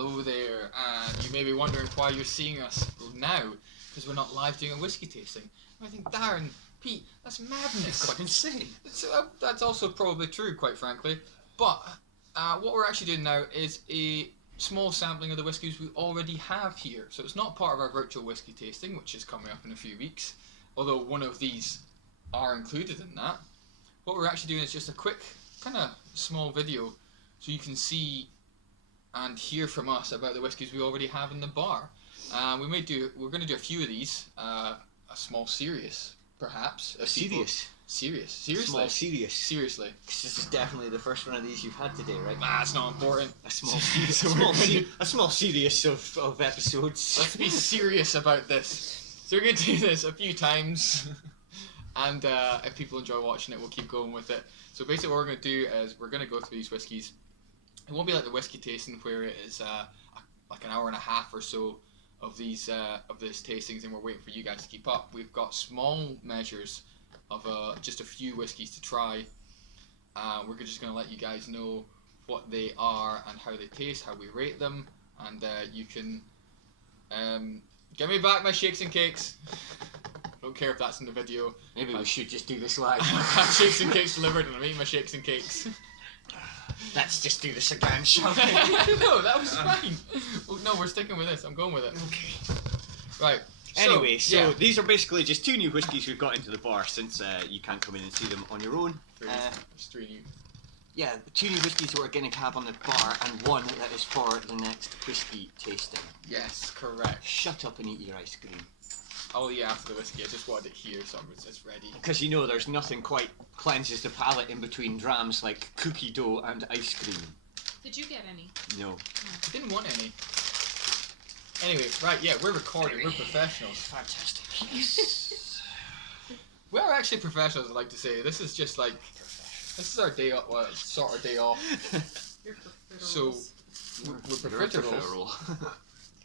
Hello there, and you may be wondering why you're seeing us now, because we're not live doing a whiskey tasting. And I think, Darren, Pete, that's madness. It's quite insane. That's also probably true, quite frankly. But what we're actually doing now is a small sampling of the whiskies we already have here. So it's not part of our virtual whiskey tasting, which is coming up in a few weeks, although one of these are included in that. What we're actually doing is just a quick, kind of small video, so you can see and hear from us about the whiskies we already have in the bar. We're going to do a few of these, a small series, perhaps. Seriously. Small serious. Seriously. This is definitely the first one of these you've had today, right? That's not important. A small serious of episodes. Let's be serious about this. So we're going to do this a few times, and if people enjoy watching it, we'll keep going with it. So basically what we're going to do is we're going to go through these whiskies. It won't be like the whiskey tasting where it is like an hour and a half or so of these tastings, and we're waiting for you guys to keep up. We've got small measures of just a few whiskies to try. We're just going to let you guys know what they are and how they taste, how we rate them, and you can give me back my shakes and cakes. Don't care if that's in the video. Maybe we should just do this live. I've had shakes and cakes delivered, and I'm eating my shakes and cakes. Let's just do this again, shall we? No, that was fine. Well, no, we're sticking with this. I'm going with it. Okay. Right. Anyway, so these are basically just two new whiskies we've got into the bar since you can't come in and see them on your own. There's three new. Yeah, the two new whiskies we're going to have on the bar, and one that is for the next whiskey tasting. Yes, correct. Shut up and eat your ice cream. Oh yeah, after the whiskey, I just wanted it here, so it's ready. Because you know there's nothing quite cleanses the palate in between drams like cookie dough and ice cream. Did you get any? No. I didn't want any. Anyway, right, yeah, we're recording, we're professionals. Fantastic. We are actually professionals, I like to say. This is just like, this is our day off, well, it's sort of our day off. You're So, we're professionals. Profiterole.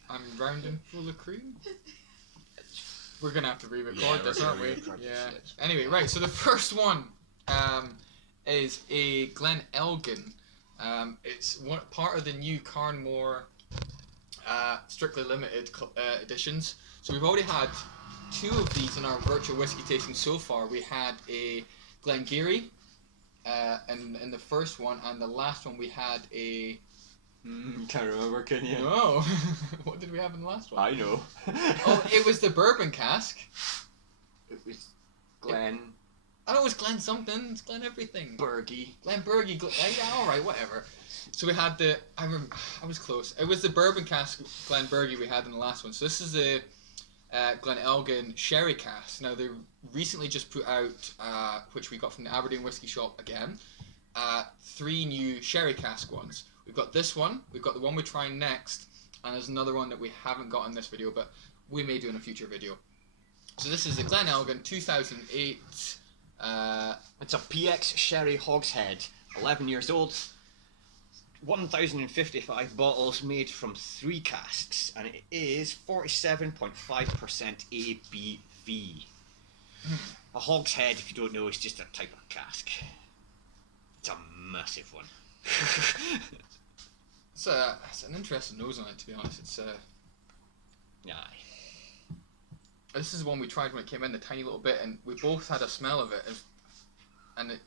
I'm rounding full of cream. We're gonna have to re-record this, aren't we? Yeah. Anyway, right. So the first one is a Glen Elgin. It's part of the new Carn Mor strictly limited editions. So we've already had two of these in our virtual whiskey tasting so far. We had a Glengarry in the first one, and the last one we had a. Can't remember, can you? No. What did we have in the last one? I know. Oh, it was the bourbon cask. It was Glen. I know it was Glen something. It's Glen everything. Bergie. Glen Bergie. Yeah, all right, whatever. So we had the. I was close. It was the bourbon cask Glen Bergie we had in the last one. So this is a Glen Elgin sherry cask. Now they recently just put out, which we got from the Aberdeen Whiskey Shop again, 3 new sherry cask ones. We've got this one, we've got the one we're trying next, and there's another one that we haven't got in this video, but we may do in a future video. So this is the Glen Elgin 2008. It's a PX Sherry Hogshead, 11 years old, 1,055 bottles made from 3 casks, and it is 47.5% ABV. A hogshead, if you don't know, is just a type of cask. It's a massive one. It's an interesting nose on it, to be honest. It's Aye. This is the one we tried when it came in, the tiny little bit, and we both had a smell of it, and it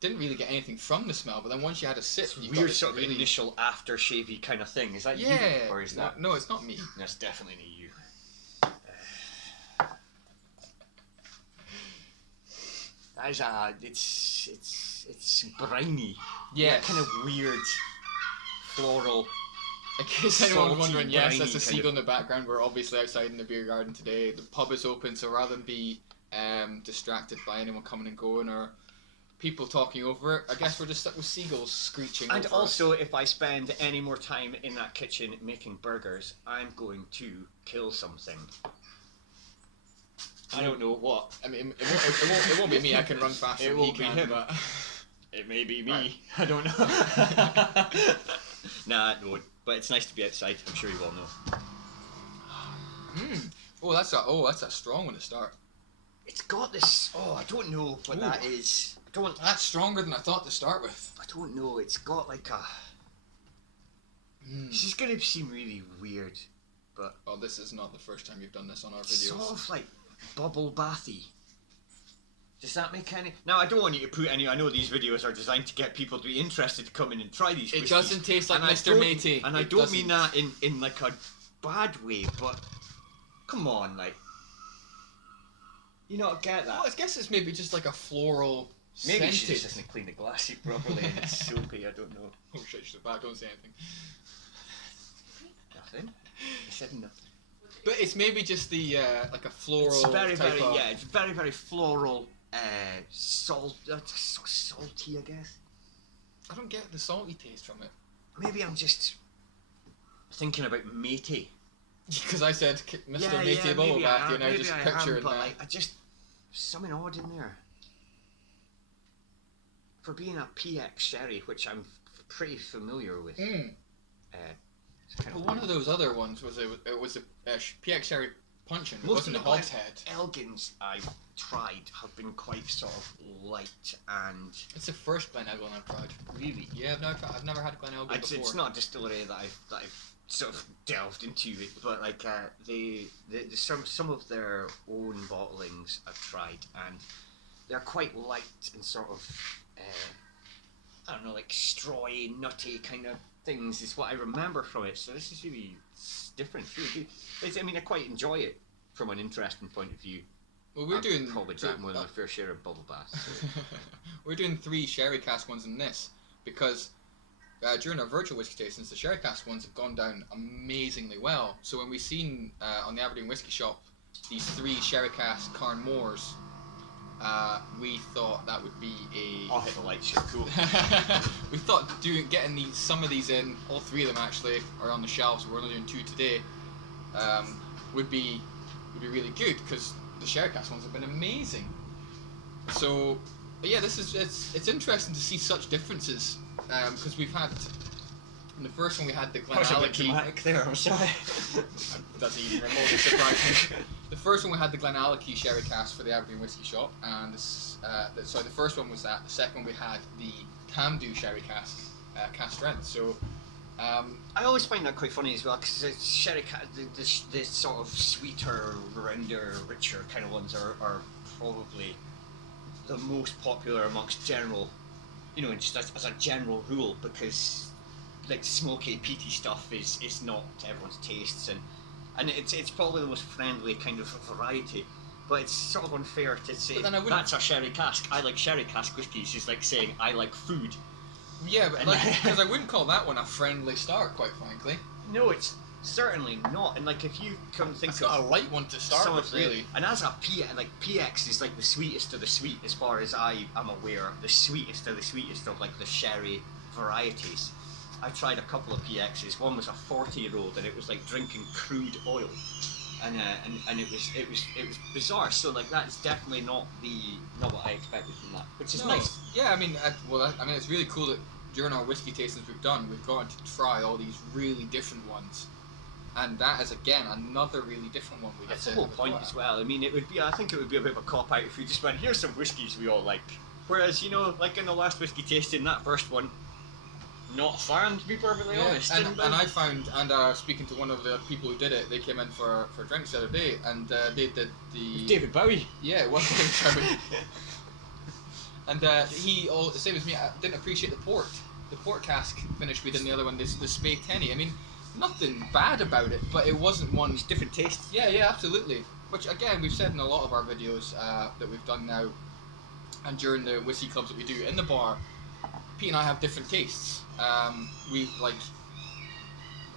didn't really get anything from the smell. But then once you had a sip, It's you weird got sort of really... initial aftershavey kind of thing. Is that you, or is that? No, it's not me. That's definitely not you. That is it's briny. Yeah, That kind of weird floral. in case anyone's salty, wondering, yes, briny that's a kind seagull of- in the background. We're obviously outside in the beer garden today. The pub is open, so rather than be distracted by anyone coming and going or people talking over it, I guess we're just stuck with seagulls screeching And over also, if I spend any more time in that kitchen making burgers, I'm going to kill something. I don't know what. us. I mean, it won't be me. I can run faster It than won't he be can, him. but... It may be me. Right. I don't know. Nah, it won't. But it's nice to be outside. I'm sure you all know. Oh, that's a strong one to start. It's got this. Oh, I don't know what that is. That's stronger than I thought to start with. I don't know. It's got like a. This is gonna seem really weird, but Oh, this is not the first time you've done this on our it's videos. sort of like bubble bathy. Does that make any? Now I don't want you to put any. I know these videos are designed to get people to be interested to come in and try these. It whiskeys, doesn't taste like and I Mr. don't- Matey. And I It don't mean doesn't. that in like a bad way, but come on, like you not get that. Well, I guess it's maybe just like a floral. Maybe she scented. just doesn't clean the glassy properly and it's soapy. I don't know. Oh shit, she's back. Don't say anything. Nothing. I said nothing. But it's maybe just the like a floral. It's very, type very, of... yeah. It's very, very floral. Salt. So salty, I guess. I don't get the salty taste from it. Maybe I'm just thinking about matey. Because I said Mr. Yeah, Matey bubble maybe bath, I and I maybe just I picturing am, but that. like, I just something odd in there. For being a PX sherry, which I'm pretty familiar with. Mm. It's kind But one of those other ones was it was a PX Sherry puncheon. It Most wasn't a of the hogshead. Elgins I've tried have been quite sort of light and It's the first Glen Elgin I've tried. really. Yeah, I've never had Glen Elgin before. It's not a distillery that I've sort of delved into it, but like some of their own bottlings I've tried, and they're quite light and sort of I don't know, like strawy, nutty kind of things is what I remember from it. So this is really different. Really good. I mean, I quite enjoy it from an interesting point of view. Well, we're I've doing probably drank more than my fair share of bubble baths. So. we're doing 3 sherry cask ones in this because during our virtual whiskey tastings, the sherry cask ones have gone down amazingly well. So when we seen on the Aberdeen Whiskey Shop these 3 sherry cask Carn Mors, we thought that would be a. I'll hit the lights. You're cool. We thought getting some of these in, all 3 of them actually are on the shelves. We're only doing 2 today. Would be really good because the sherry cask ones have been amazing. So, but yeah, it's interesting to see such differences because we've had in the first one we had the Glen That was a bit Elgin. dramatic there. I'm sorry. Doesn't even remotely surprise me. The first one we had the Glen Elgin sherry cask for the Aberdeen Whiskey Shop, and the first one was that. The second one we had the Camden sherry cask, cast strength. So. I always find that quite funny as well because the sherry the sort of sweeter, rounder, richer kind of ones are probably the most popular amongst general, just as a general rule, because like smoky, peaty stuff is not to everyone's tastes, and it's probably the most friendly kind of variety. But it's sort of unfair to say But then I wouldn't- that's a sherry cask. I like sherry cask whiskies. It's like saying I like food. Yeah, but because I wouldn't call that one a friendly start, quite frankly. No, it's certainly not. And like if you come think It's of got a light one to start some with, of the, really. and as a PX is like the sweetest of the sweet as far as I am aware, the sweetest of like the sherry varieties. I tried a couple of PXs. One was a 40-year-old, and it was like drinking crude oil, and it was bizarre. So like that's definitely not what I expected from that, which is No. nice. Yeah, I mean, it's really cool that during our whiskey tastings we've done, we've gotten to try all these really different ones, and that is again another really different one we get That's to the whole have a point go at. as well. I mean, I think it would be a bit of a cop out if we just went, here's some whiskies we all like. Whereas, like in the last whiskey tasting, that first one, not a fan, to be perfectly Yeah, honest. and I found, speaking to one of the people who did it, they came in for drinks the other day, and they did the. David Bowie. Yeah, it was David Bowie. And he, the same as me, I didn't appreciate the port. The port cask finish we did in the other one, the Spade Tenny. I mean, nothing bad about it, but it wasn't one. It's different tastes. Yeah, absolutely. Which again, we've said in a lot of our videos that we've done now, and during the whiskey clubs that we do in the bar, Pete and I have different tastes. We like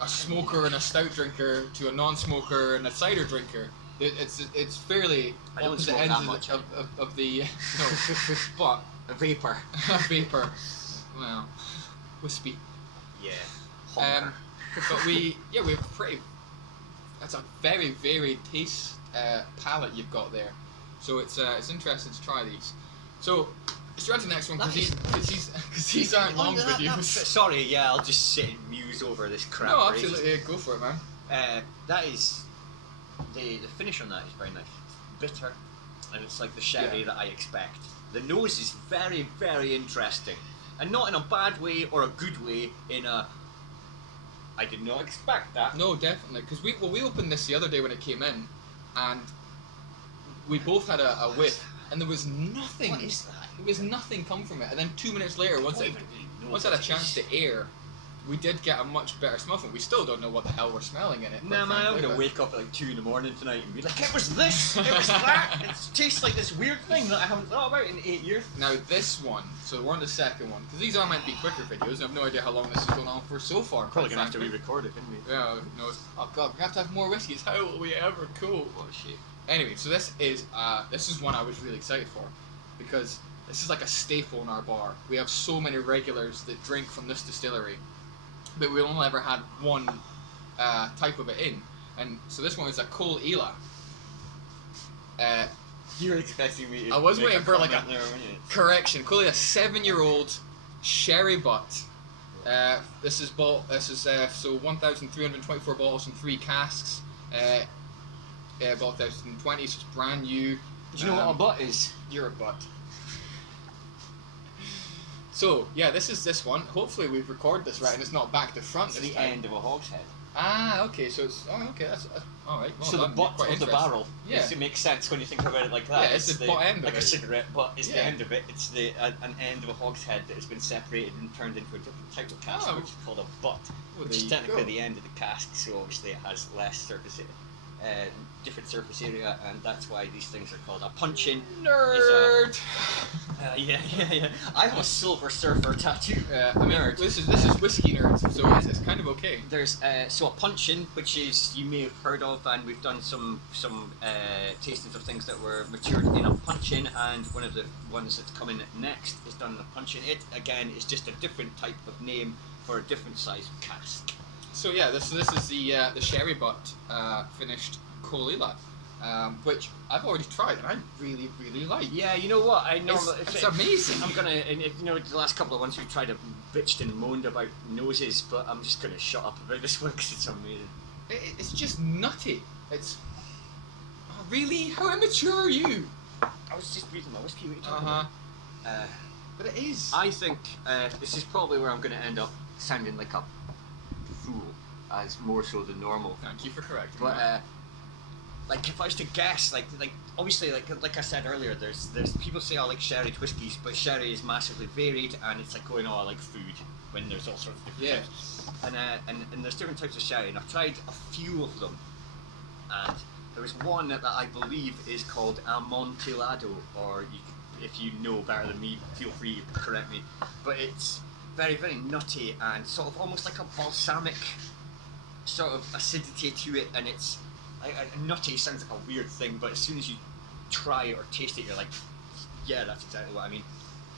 a smoker and a stout drinker to a non-smoker and a cider drinker. It's fairly I don't opposite smoke ends that much. of the no, but A vapor. vapor. Well, wispy. Yeah. Honker. But we're pretty. That's a very varied taste palette you've got there. So it's interesting to try these. So let's try to the next one because these aren't long videos. Sorry, yeah, I'll just sit and muse over this crap. No, for ages. absolutely, go for it, man. That is the finish on that is very nice. It's bitter, and it's like the sherry that I expect. The nose is very, very interesting, and not in a bad way or a good way. I I did not expect that. No, definitely, because we opened this the other day when it came in, and we both had a whiff, and there was nothing. What is that? There was nothing come from it, and then 2 minutes later, once it had a chance to air, we did get a much better smell from it. We still don't know what the hell we're smelling in it. Nah, man, I'm gonna wake up at like 2 in the morning tonight and be like, it was this, it was that. It tastes like this weird thing that I haven't thought about in 8 years. Now this one, so we're on the second one, because these are meant to be quicker videos. I have no idea how long this is going on for so far. Probably gonna have to frankly. re-record it, didn't we? Yeah, no. Oh god, we have to have more whiskeys. How will we ever cope? Oh shit. Anyway, so this is one I was really excited for, because this is like a staple in our bar. We have so many regulars that drink from this distillery, but we only ever had one type of it in, and so this one is a Caol Isla. You were expecting me to I was make waiting for like a comment there, weren't you? correction. Caol Isla, 7-year-old sherry butt. This is so 1,324 bottles from 3 casks. Bottle 2020, so it's brand new. Do you know what a butt is? You're a butt. So yeah, this is this one. Hopefully we've recorded this right and it's not back to front It's this the time. end of a hogshead. Ah, okay. So it's okay. That's all right. Well So done. the butt Quite of the interesting. barrel. Yeah. Yes, it makes sense when you think about it like that. Yeah, it's the butt end of like it. a cigarette butt is the Yeah. end of it. It's an end of a hogshead that has been separated and turned into a different type of cask, Oh. which is called a butt, Well, which there is you technically go. the end of the cask. So obviously it has less surface different surface area, and that's why these things are called a punch-in. Nerd. Yeah. I have a silver surfer tattoo. I mean, Nerd. this is whiskey nerds, so it's kind of okay. There's so a punch-in, which is you may have heard of, and we've done some tastings of things that were matured in a punch-in, and one of the ones that's coming next is done in a punch-in. It again is just a different type of name for a different size cask. So yeah, this is the sherry butt finished Caol Isla, which I've already tried and I really like. Yeah, you know what? I normally It's amazing. I'm gonna, and you know, the last couple of ones we tried to bitched and moaned about noses, but I'm just gonna shut up about this one because it's amazing. It's just nutty. It's really, how immature are you? I was just reading my whiskey. What are you talking about? But it is. I think this is probably where I'm going to end up sounding like a fool, as more so than normal. Thank you for correcting me. But like, if I was to guess, like obviously, like I said earlier, there's people say I like sherry whiskies, but sherry is massively varied, and it's like going, oh, I like food, when there's all sorts of different types. And there's different types of sherry, and I've tried a few of them, and there was one that I believe is called Amontillado, or if you know better than me, feel free to correct me. But it's very, very nutty and sort of almost like a balsamic sort of acidity to it, and it's nutty sounds like a weird thing, but as soon as you try it or taste it, you're like, yeah, that's exactly what I mean.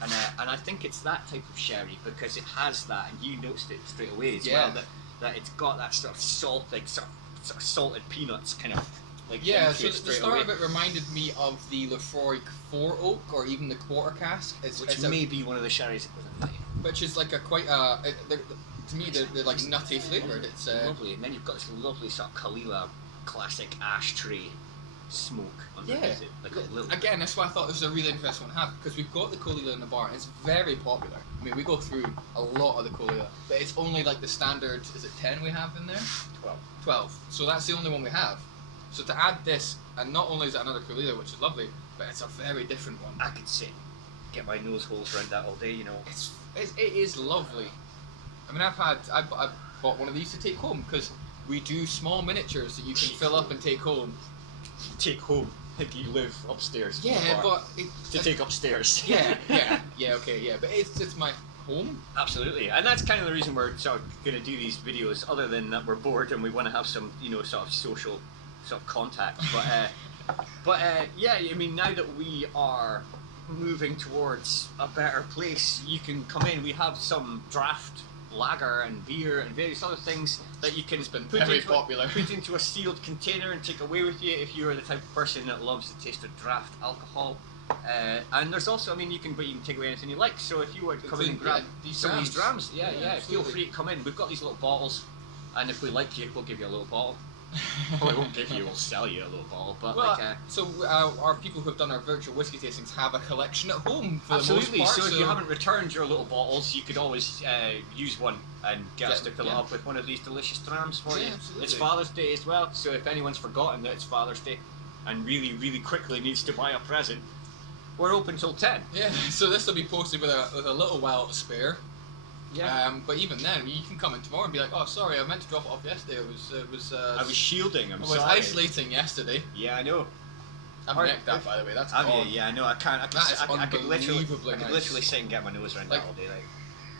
And I think it's that type of sherry because it has that, and you noticed it straight away as well, that it's got that sort of salt, like sort of salted peanuts kind of. Like So the start of it reminded me of the Lefroy 4 Oak, or even the Quarter Cask. Which may be one of the sherries that was in that. Which is like a quite to me they're like nutty flavoured. It's lovely, and then you've got this lovely sort of Kalila classic ashtray smoke underneath it. Like a little again, that's why I thought this was a really interesting one to have, because we've got the Caol Isla in the bar and it's very popular. I mean, we go through a lot of the Caol Isla, but it's only like the standard, is it 10 we have in there? 12. So that's the only one we have. So to add this, and not only is it another Caol Isla, which is lovely, but it's a very different one. I could sit, get my nose holes around that all day, you know. It is lovely. I mean, I bought one of these to take home, because we do small miniatures that you can fill up and take home. Take home? Like you live upstairs. Yeah, but take upstairs. Yeah, okay, but it's my home. Absolutely, and that's kind of the reason we're sort of going to do these videos. Other than that, we're bored and we want to have some, you know, sort of social sort of contact. But yeah, I mean, now that we are moving towards a better place, you can come in. We have some draft lager and beer and various other things that you can put into a sealed container and take away with you if you're the type of person that loves the taste of draft alcohol. And there's also, I mean, you can take away anything you like. So if you were to come in and grab some of these drams, feel free to come in. We've got these little bottles, and if we like you, we'll give you a little bottle. Probably won't give you, we'll sell you a little bottle, but Well, like so our people who have done our virtual whiskey tastings have a collection at home for absolutely. the most part. So if you haven't returned your little bottles, you could always use one and get us to fill it up with one of these delicious drams for you. Absolutely. It's Father's Day as well, so if anyone's forgotten that it's Father's Day and really, really quickly needs to buy a present, we're open till 10. Yeah, so this will be posted with a little while to spare. Yeah. But even then, you can come in tomorrow and be like, "Oh, sorry, I meant to drop it off yesterday. I was shielding. I was sorry. isolating yesterday." Yeah, I know. I've Alright, necked that, by the way. That's Have gone. you? Yeah, I know. I can't. I That is could literally unbelievably nice. sit and get my nose around Like- that all day. Like.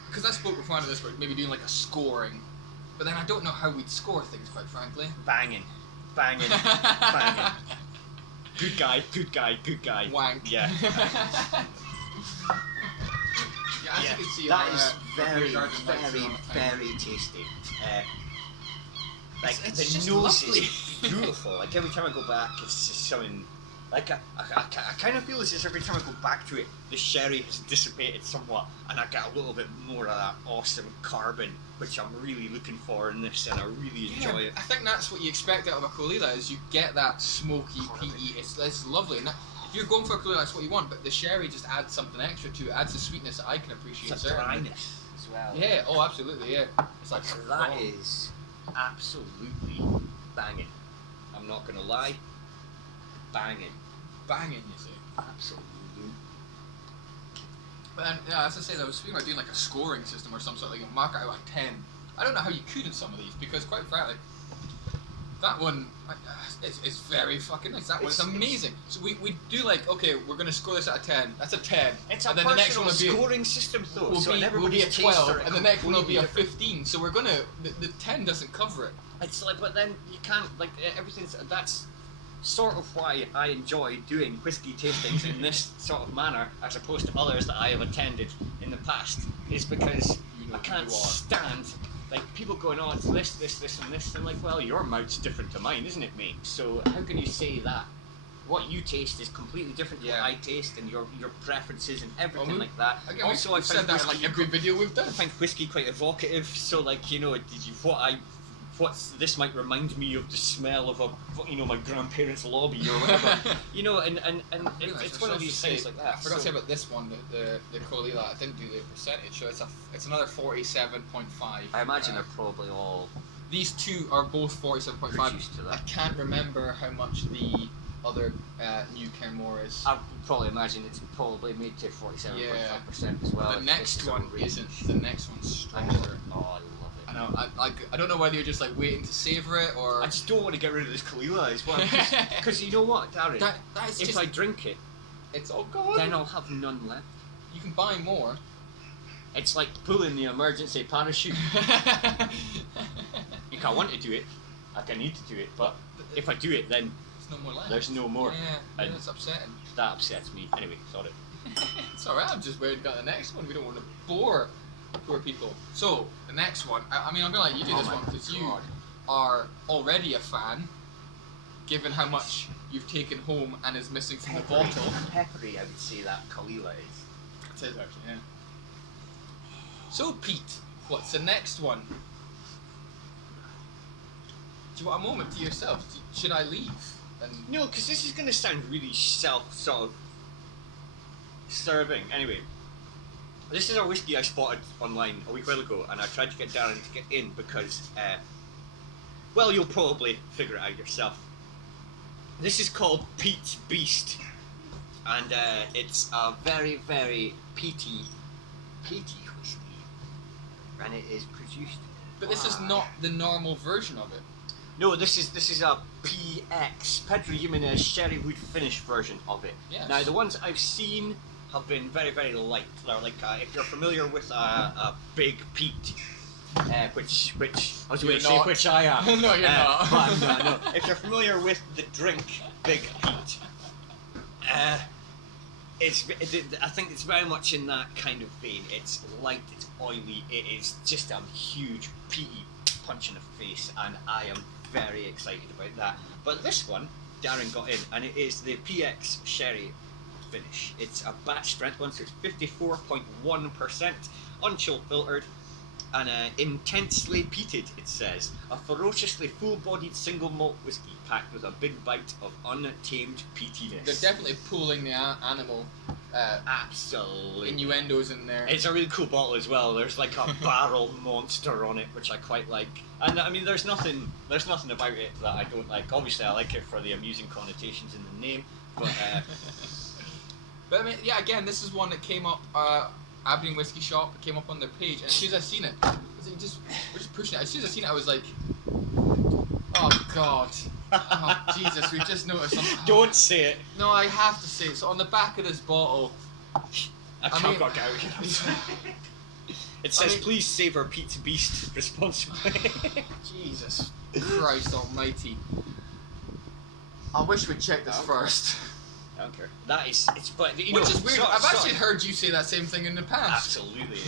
Because I spoke before into this, we're maybe doing like a scoring, but then I don't know how we'd score things, quite frankly. Banging. Banging. Good guy. Good guy. Good guy. Wank. Yeah. Yeah, as you can see, that our, is our very, beer garden lights very, are on at time. very tasty. Like It's the just nose lovely. is beautiful. Like every time I go back, it's just something. Like I kind of feel as if every time I go back to it, the sherry has dissipated somewhat, and I get a little bit more of that awesome carbon, which I'm really looking for in this, and I really enjoy it. I think that's what you expect out of a Caol Isla, is you get that smoky, peaty. It's lovely. And if you're going for a Caol Isla, that's what you want. But the sherry just adds something extra to it. Adds the sweetness that I can appreciate. It's a certainly. dryness as well. Yeah. Oh, absolutely. Yeah. It's like That is absolutely banging. I'm not gonna lie. Banging. banging. You see. Absolutely. But then, yeah, as I said, I was thinking about doing like a scoring system or some sort of like a mark it out of 10. I don't know how you could in some of these because, quite frankly, that one it's very fucking nice. That one's amazing. So we do like, okay, we're gonna score this out of 10. That's a 10. It's a and then the next personal one will be scoring system though. will so be, will be everybody's a tastes 12, are and the next one will be a completely 15. So we're gonna the 10 doesn't cover it. It's like, but then you can't like everything's. That's sort of why I enjoy doing whiskey tastings in this sort of manner, as opposed to others that I have attended in the past. Is because You know I who can't you are. stand like people going, "Oh, it's this, and this." I'm like, well, your mouth's different to mine, isn't it, mate? So how can you say that? What you taste is completely different to what Yeah. I taste, and your preferences and everything Well, like that. Again, Also, we've said that in like whiskey- every video we've done. I find whiskey quite evocative, so like, you know, this might remind me of the smell of my grandparents' lobby or whatever, you know, and it's one of these things like that. I forgot to say about this one, the Caol Isla. I didn't do the percentage, so it's another 47.5. I imagine they're probably all These two are both 47.5. reduced to I that. can't remember how much the other new Carn Mor is. I would probably imagine it's probably made to 47.5% as well. The if next this is a one range. isn't. The next one's I know. stronger. Oh, I love it. I know. I don't know whether you're just like waiting to savor it or. I just don't want to get rid of this Caol Isla as well, because you know what, Darren? that is if just. I drink it, It's all gone. then I'll have none left. You can buy more. It's like pulling the emergency parachute. You can't want to do it. Like I need to do it, but if I do it, then There's no more left. there's no more. Yeah, And it's upsetting. that upsets me. Anyway, sorry. It's alright, I'm just worried about the next one. We don't want to bore poor people. So, the next one, I mean, I'm gonna let you do this one because you are already a fan, given how much you've taken home and is missing from the bottle. Peppery, I would say that Caol Isla is. It is actually, yeah. So, Pete, what's the next one? Do you want a moment to yourself? Should I leave? And No, because this is going to sound really sort of serving. Anyway, this is a whiskey I spotted online a week while ago, and I tried to get Darren to get in because, well, you'll probably figure it out yourself. This is called Peats Beast, and it's a very, very peaty whiskey, and it is produced. but this is by- not the normal version of it. No, this is a PX, Pedro Jimenez Sherry Wood Finish version of it. Yes. Now the ones I've seen have been very, very light. They're like if you're familiar with a big peat, which I was going You're to say not. which I am. No, you're not. But I'm not. No. If you're familiar with the drink Big Peat, I think it's very much in that kind of vein. It's light, it's oily, it is just a huge peaty punch in the face, and I am very excited about that. But this one, Darren got in, and it is the PX Sherry Finish. It's a batch strength one, so it's 54.1%, unchilled filtered, And intensely peated, it says. A ferociously full-bodied single malt whiskey packed with a big bite of untamed peatiness. They're definitely pulling the animal Absolutely. innuendos in there. It's a really cool bottle as well. There's like a barrel monster on it, which I quite like. And I mean, there's nothing about it that I don't like. Obviously, I like it for the amusing connotations in the name, but But I mean, yeah, again, this is one that came up, Aberdeen Whiskey Shop, it came up on their page, and as soon as I seen it, we're just pushing it. As soon as I seen it, I was like, oh god, oh Jesus, we've just noticed something. don't say it. No, I have to say it. So on the back of this bottle, I can't get out here. It says, please savour Pete's Beast responsibly. Jesus Christ Almighty. I wish we'd checked this first. I don't care. That is, but you Which know, is weird. I've actually heard you say that same thing in the past. Absolutely.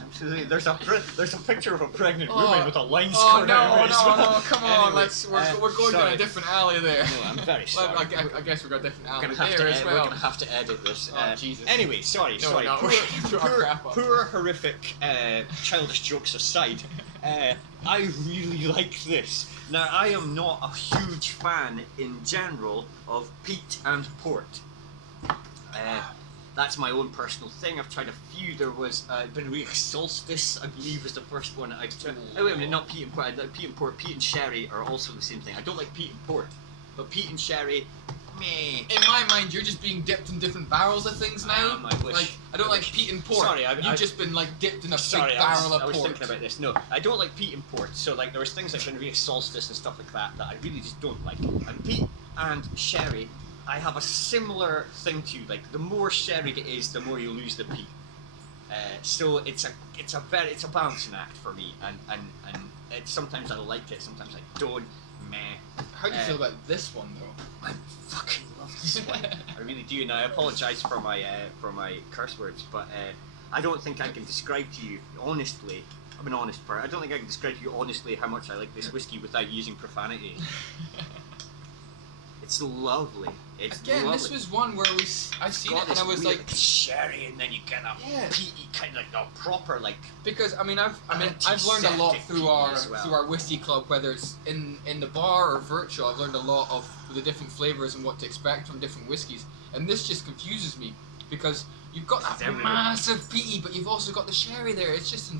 Absolutely. There's a picture of a pregnant Oh. woman with a line Oh scored out no, of it no, as well. no! Come on, Anyway, we're going sorry. down a different alley there. No, I'm very sorry. Well, I guess we've got a different alley We're gonna have there to as we're well. gonna have to edit this. Oh, Jesus. Anyway, sorry. No, we're not. We're gonna put our crap up. Poor horrific childish jokes aside, I really like this. Now, I am not a huge fan in general of peat and port. That's my own personal thing. I've tried a few. There was Benriach Solstice, I believe, was the first one I tried. Oh, wait a minute, not peat and port. Peat and port, peat and sherry are also the same thing. I don't like peat and port, but peat and sherry, meh. In my mind, you're just being dipped in different barrels of things now. I wish. Like, I don't like peat and port. Sorry, You've just been like dipped in a Sorry, big I barrel was of port. thinking about this. No, I don't like peat and port. So like there was things like Benriach Solstice and stuff like that I really just don't like. And peat and sherry, I have a similar thing to. Like the more sherry it is, the more you lose the peat. So it's a balancing act for me, and sometimes I like it, sometimes I don't. Meh. How do you feel about this one though? I fucking love this one. I really do, and I apologise for my curse words, but I don't think I can describe to you honestly. I'm an honest person. I don't think I can describe to you honestly how much I like this whiskey without using profanity. It's lovely. It's Again, lovely. this was one where I seen it and I was like, sherry, and then you get that Yeah. peaty kind of like a proper like. because I've learned a lot Antiseptic through peat as well. our whiskey club, whether it's in the bar or virtual. I've learned a lot of the different flavors and what to expect from different whiskeys, and this just confuses me because you've got It's that everywhere. massive peaty, but you've also got the sherry there. It's just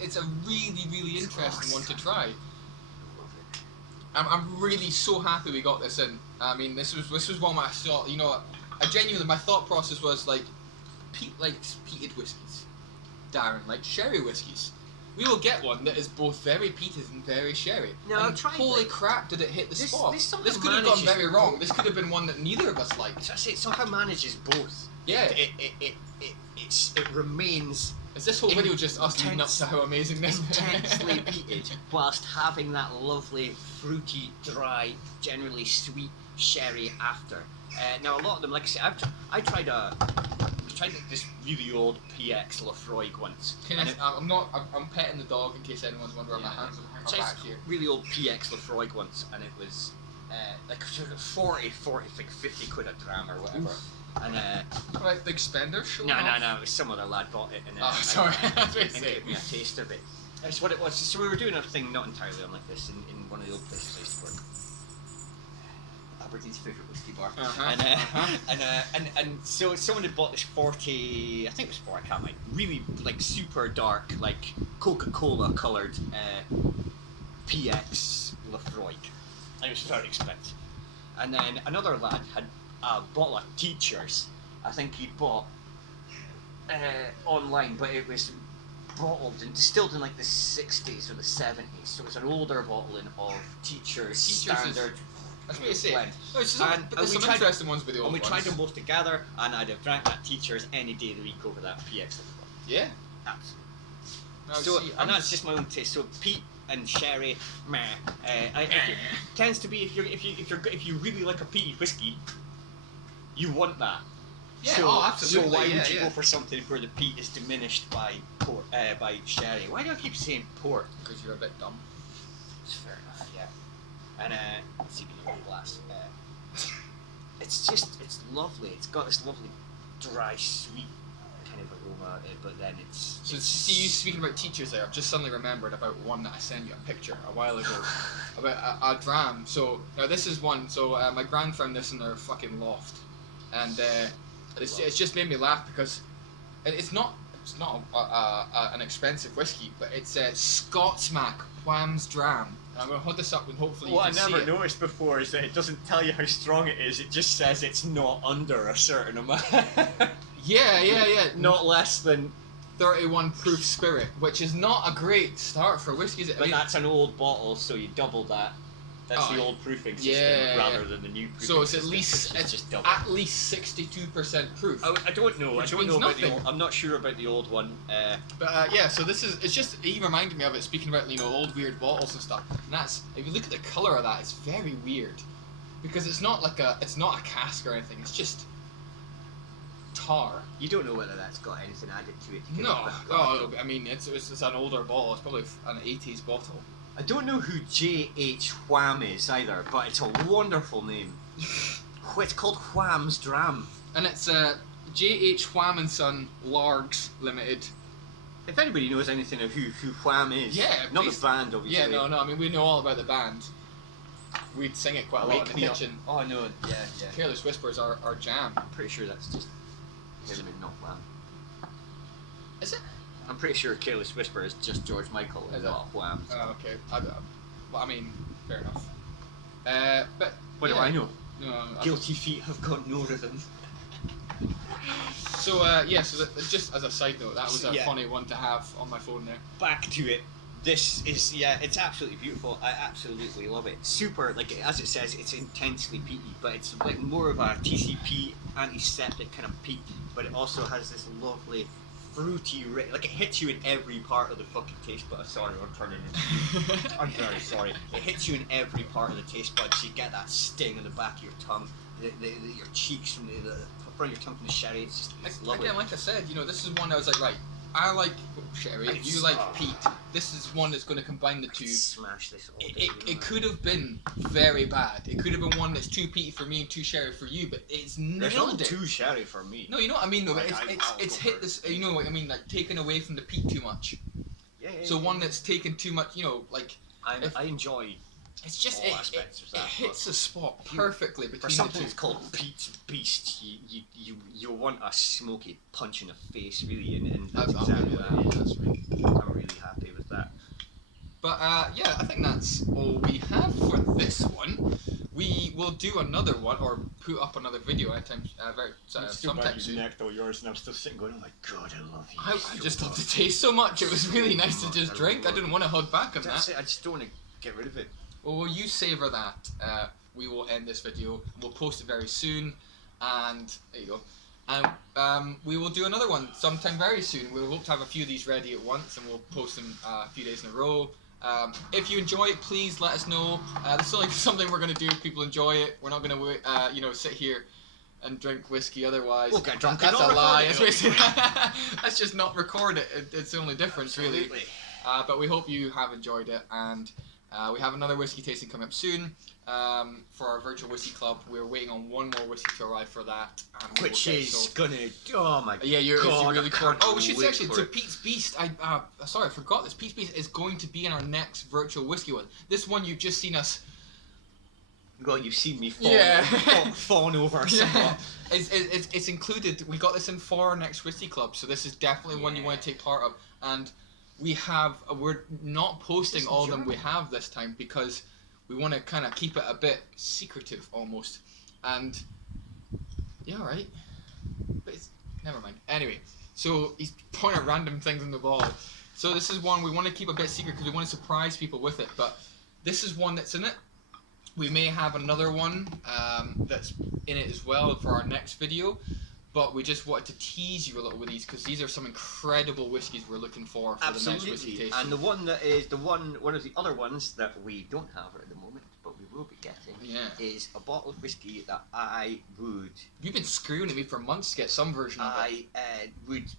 it's a really interesting one to try. I'm really so happy we got this in. I mean, this was one where I thought, you know, I genuinely, my thought process was like, Pete likes peated whiskies. Darren likes sherry whiskies. We will get one that is both very peated and very sherry. No, and I've tried, holy like, crap, did it hit the this- spot? this somehow This could have gone manages very wrong. This could have been one that neither of us liked. So I say it somehow manages both. Yeah. It remains Is this whole video just us leading up to how amazing this is? intensely peated, whilst having that lovely, fruity, dry, generally sweet sherry after. Now a lot of them, like I say, I tried this really old PX Lafroig once. And I'm petting the dog in case anyone's wondering where my hands are behind my back here. really old PX Lafroig once, and it was like sort of 40, like 50 quid a dram or whatever. Oof. And Like big spender showing no, off? it was some other lad bought it, and Oh, sorry. That's what I and say. gave me a taste of it. That's what it was. So we were doing a thing not entirely unlike this in one of the old places I used to work. Aberdeen's favourite whiskey bar. And so someone had bought this 40, I think it was 40, I can't remember, really like super dark, like Coca-Cola coloured PX Lafroig. And it was very expensive. And then another lad had a bottle of Teachers. I think he bought online, but it was bottled and distilled in like the 60s or the 70s. So it's an older bottling of Teachers standard. That's what you say. blend. No, it's And- but and there's we some tried- interesting ones with the old And we ones. tried them both together, and I'd have drank that Teachers any day of the week over that PX. Yeah. Absolutely. No, So, see, and that's just my own taste. So peat and sherry, meh. It tends to be if you really like a peaty whiskey, you want that. Yeah, So, oh, absolutely. So why yeah, would you yeah. go for something where the peat is diminished by by sherry? Why do I keep saying port? Because you're a bit dumb. It's fair enough, yeah. And let's see if you know the glass. It's lovely. It's got this lovely, dry, sweet kind of aroma, but then So see, you speaking about teachers there, I've just suddenly remembered about one that I sent you a picture a while ago about a dram. So now this is one. So my gran found this in their fucking loft, and it's just made me laugh because it's not an expensive whiskey, but it's Scotsmac Wham's Dram. And I'm gonna hold this up and hopefully you can see it. What I never noticed before is that it doesn't tell you how strong it is. It just says it's not under a certain amount. Yeah. Not less than. 31 proof spirit, which is not a great start for whiskey, is it? But that's an old bottle, so you double that. That's the old proofing system rather than the new proofing so it's system. at least it's just double. at least 62% proof. I don't know. Which I don't know means about the nothing. old. I'm not sure about the old one. But yeah, so this is, it's just, he reminded me of it, speaking about, you know, old weird bottles and stuff. And that's, if you look at the colour of that, it's very weird. Because it's not like it's not a cask or anything, it's just tar. You don't know whether that's got anything added to it. No, I mean, it's an older bottle, it's probably an 80s bottle. I don't know who J.H. Wham is either, but it's a wonderful name. It's called Wham's Dram. And it's J.H. Wham and Son Largs Limited. If anybody knows anything of who Wham is, not please. the band, obviously. Yeah, no, I mean, we know all about the band. We'd sing it quite a lot in the kitchen. Oh no, yeah. Careless Whispers are our jam. I'm pretty sure that's just him and not Wham. Is it? I'm pretty sure Careless Whisper is just George Michael and not Wham. So. Oh, okay. Well, I mean, fair enough. But what do I know? No, Guilty feet have got no rhythm. So just as a side note, that was a funny one to have on my phone there. Back to it. This is it's absolutely beautiful. I absolutely love it. Super, like as it says, it's intensely peaty, but it's like more of a TCP antiseptic kind of peat. But it also has this lovely fruity, like it hits you in every part of the fucking taste bud. Sorry, I'm turning it. I'm very sorry. It hits you in every part of the taste buds. You get that sting on the back of your tongue, your cheeks from the front of your tongue from the sherry. It's lovely. Again, like I said, you know, this is one I was like, right, I like sherry, you like peat. This is one that's going to combine the two. Smash this all day. It could have been very bad. It could have been one that's too peaty for me and too sherry for you, but it's nailed There's not it. too sherry for me. No, you know what I mean though. Like, It's hit this. You know what I mean? Like taken away from the peat too much. Yeah. So one that's taken too much. You know, like. I enjoy. It's just all aspects of that. It hits the spot perfectly between for something the two. that's called Peats Beast. You want a smoky punch in the face, really, and that's exactly what it is. That's right. I'm really happy with that. But yeah, I think that's all we have for this one. We will do another one or put up another video anytime, sometime soon. Necked all yours, and I'm still sitting going, "Oh my god, I love you." I just love the taste so much. It was really nice to just drink. I didn't want to hold back on that. I just don't want to get rid of it. Well, you savor that. We will end this video. We'll post it very soon, and there you go. And we will do another one sometime very soon. We hope to have a few of these ready at once, and we'll post them a few days in a row. If you enjoy it, please let us know. This is only something we're going to do if people enjoy it. We're not going to, sit here and drink whiskey otherwise. We'll get drunk. That's and a lie. It. Let's just not record it. It's the only difference, Absolutely. really. But we hope you have enjoyed it, and we have another whiskey tasting coming up soon for our virtual whiskey club. We're waiting on one more whiskey to arrive for that, and Which is gonna. Oh my god! Yeah, you're really cool. Oh, we should say wait actually for to it. Pete's Beast. Sorry, I forgot this. Pete's Beast is going to be in our next virtual whiskey one. This one you've just seen us. Well, you've seen me fall, Yeah. fawn over somewhat. It's included. We got this in for our next whiskey club, so this is definitely one you want to take part of. And we're not posting all of them we have this time because we want to kind of keep it a bit secretive almost. And yeah, right. But it's never mind. Anyway, so he's pointing at random things on the ball. So this is one we want to keep a bit secret because we want to surprise people with it. But this is one that's in it. We may have another one that's in it as well for our next video. But we just wanted to tease you a little with these because these are some incredible whiskies we're looking for the next whiskey tasting. And the one that is one of the other ones that we don't have at the moment, but we will be getting, is a bottle of whiskey that I would. You've been screwing at me for months to get some version of it. I would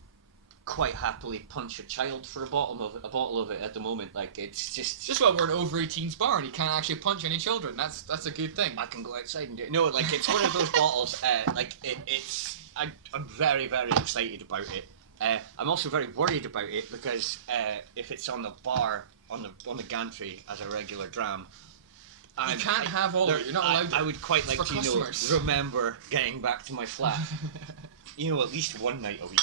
quite happily punch a child for a bottle of it at the moment. Like it's just well, we're an over 18s bar and you can't actually punch any children. That's a good thing. I can go outside and do it. No, like it's one of those bottles. It's. I'm very, very excited about it. I'm also very worried about it because if it's on the bar on the gantry as a regular dram, You can't have all of it. You're not allowed. I would quite It's like for to customers. remember getting back to my flat. At least one night a week.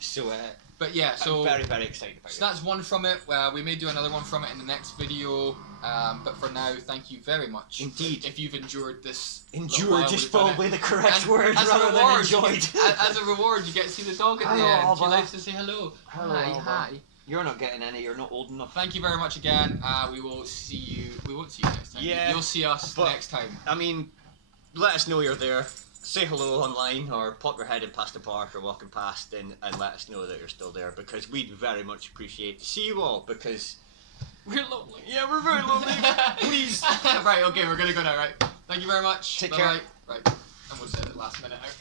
So But yeah, so I'm very, very excited about it. so that's one from it. We may do another one from it in the next video. But for now, thank you very much. Indeed. If you've endured this. Endured is probably the correct And word as a rather than reward, enjoyed. As a reward, you get to see the dog at the Hello, end. She Alba. likes to say hello. Hello, Hi, Alba. hi. You're not getting any. You're not old enough. Thank you very much again. We will see you. We won't see you next time. Yeah, You'll see us but- next time. I mean, let us know you're there. Say hello online or pop your head in past the park or walking past and let us know that you're still there because we'd very much appreciate to see you all because We're lonely. yeah, we're very lonely. Please. Right, okay, we're gonna go now, right? Thank you very much. Take Bye-bye. care. Right, I almost said it last minute out.